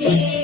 Thank you.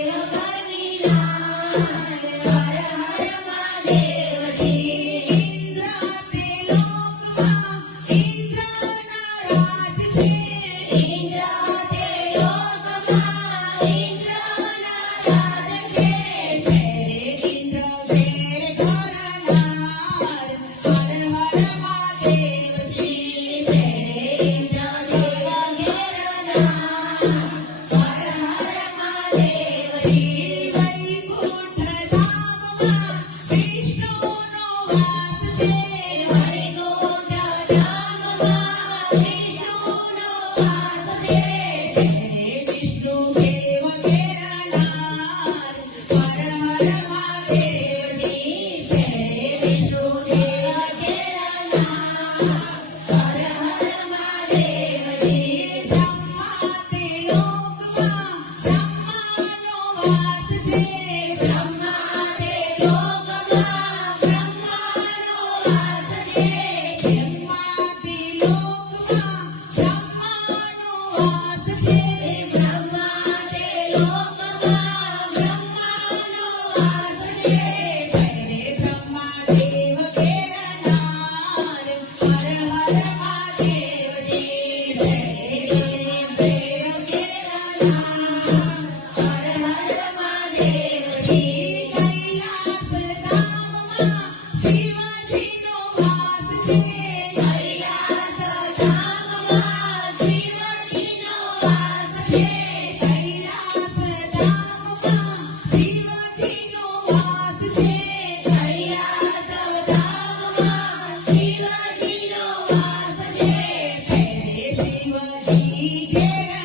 take him. Ninguém